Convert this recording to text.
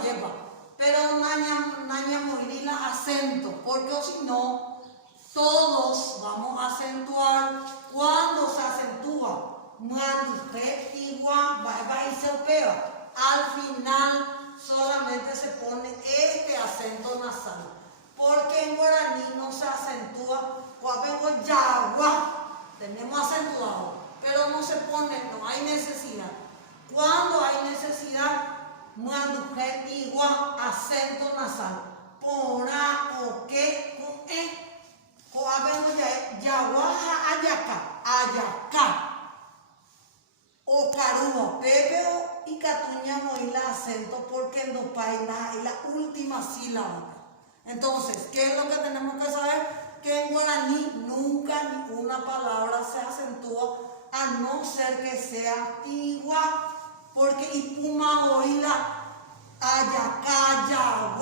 lleva. Pero naña moirila acento, porque o si no, todos vamos a acentuar cuando se acentúa. Manduje igual, va y se opera. Al final solamente se pone este acento nasal. Porque en guaraní no se acentúa. Cuando yagua, tenemos acentuado, pero no se pone, no hay necesidad. Cuando hay necesidad, manduje igual, acento nasal. Pora o que con e. Yaguaja ayaca. O carúa, pepe y catuña moila acento porque en dos países es la última sílaba. Entonces, ¿qué es lo que tenemos que saber? Que en guaraní nunca ninguna palabra se acentúa a no ser que sea antigua, porque ipuma oila ayaca, yagua.